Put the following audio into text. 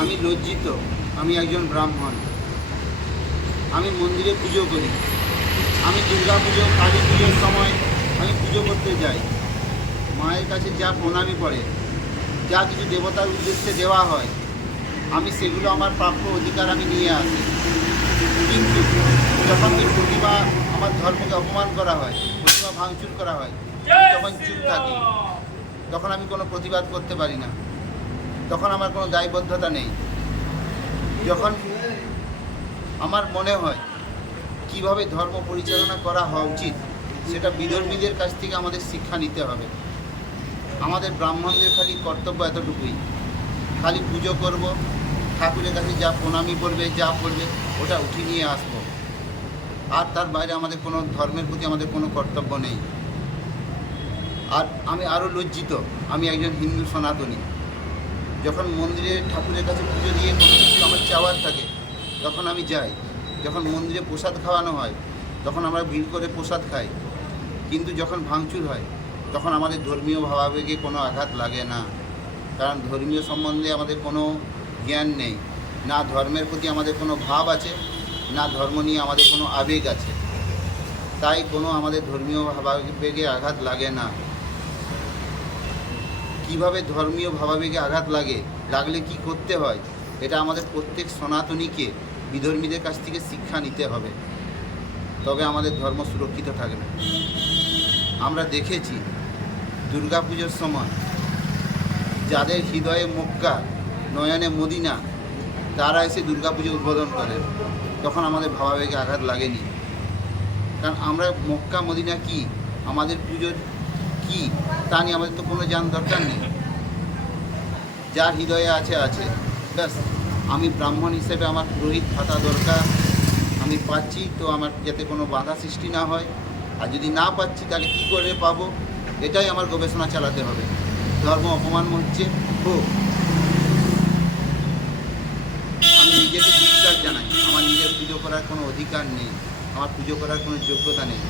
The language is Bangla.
আমি লজ্জিত। আমি একজন ব্রাহ্মণ। আমি মন্দিরে পুজো করি। আমি দুর্গা পুজো, কালী পুজোর সময় আমি পুজো করতে যাই। মায়ের কাছে যা প্রণামী পড়ে, যা কিছু দেবতার উদ্দেশ্যে দেওয়া হয়, আমি সেগুলো আমার প্রাপ্য অধিকার আমি নিয়ে আসি। কিন্তু যখন ওই প্রতিমা, আমার ধর্মকে অপমান করা হয়, প্রতিমা ভাঙচুর করা হয়, আমি তখন চুপ থাকি। তখন আমি কোনো প্রতিবাদ করতে পারি না। তখন আমার কোনো দায়বদ্ধতা নেই। যখন আমার মনে হয় কিভাবে ধর্ম পরিচালনা করা হওয়া উচিত, সেটা বিধর্মীদের কাছ থেকে আমাদের শিক্ষা নিতে হবে। আমাদের ব্রাহ্মণদের খালি কর্তব্য এতটুকুই, খালি পুজো করব, ঠাকুরের কাছে যা প্রণামী পড়বে, যা পড়বে ওটা উঠিয়ে নিয়ে আসব। আর তার বাইরে আমাদের কোনো ধর্মের প্রতি আমাদের কোনো কর্তব্য নেই। আর আমি আরও লজ্জিত, আমি একজন হিন্দু সনাতনী। যখন মন্দিরে ঠাকুরের কাছে পুজো দিয়ে কোনো কিছু আমার চাওয়ার থাকে, তখন আমি যাই। যখন মন্দিরে প্রসাদ খাওয়ানো হয়, তখন আমরা ভিড় করে প্রসাদ খাই। কিন্তু যখন ভাঙচুর হয়, তখন আমাদের ধর্মীয় ভাবাবেগে কোনো আঘাত লাগে না। কারণ ধর্মীয় সম্বন্ধে আমাদের কোনো জ্ঞান নেই, না ধর্মের প্রতি আমাদের কোনো ভাব আছে, না ধর্ম নিয়ে আমাদের কোনো আবেগ আছে। তাই কোনো আমাদের ধর্মীয় ভাবাবেগে আঘাত লাগে না। কিভাবে ধর্মীয় ভাবাবেগে আঘাত লাগলে কি করতে হয়, এটা আমাদের প্রত্যেক সনাতনীকে বিধর্মীদের কাছ থেকে শিক্ষা নিতে হবে। তবে আমাদের ধর্ম সুরক্ষিত থাকবে। আমরা দেখেছি দুর্গাপুজোর সময় যাদের হৃদয়ে মক্কা, নয়নে মদিনা, তারা এসে দুর্গাপুজো উদ্বোধন করেন। তখন আমাদের ভাবাবেগে আঘাত লাগেনি। কারণ আমরা মক্কা মদিনা কি, আমাদের পুজোর কি, তা নিয়ে আমাদের তো কোনো জান দরকার নেই। যার হৃদয়ে আছে আছে, ব্যাস। আমি ব্রাহ্মণ হিসেবে আমার পুরোহিত ভাতা দরকার, আমি পাচ্ছি তো আমার যাতে কোনো বাধা সৃষ্টি না হয়। আর যদি না পাচ্ছি তাহলে কী করে পাবো, এটাই আমার গবেষণা চালাতে হবে। ধর্ম অপমান হচ্ছে হোক, আমি নিজেকে ধিক্কার জানাই। আমার নিজের পুজো করার কোনো অধিকার নেই, আমার পুজো করার কোনো যোগ্যতা নেই।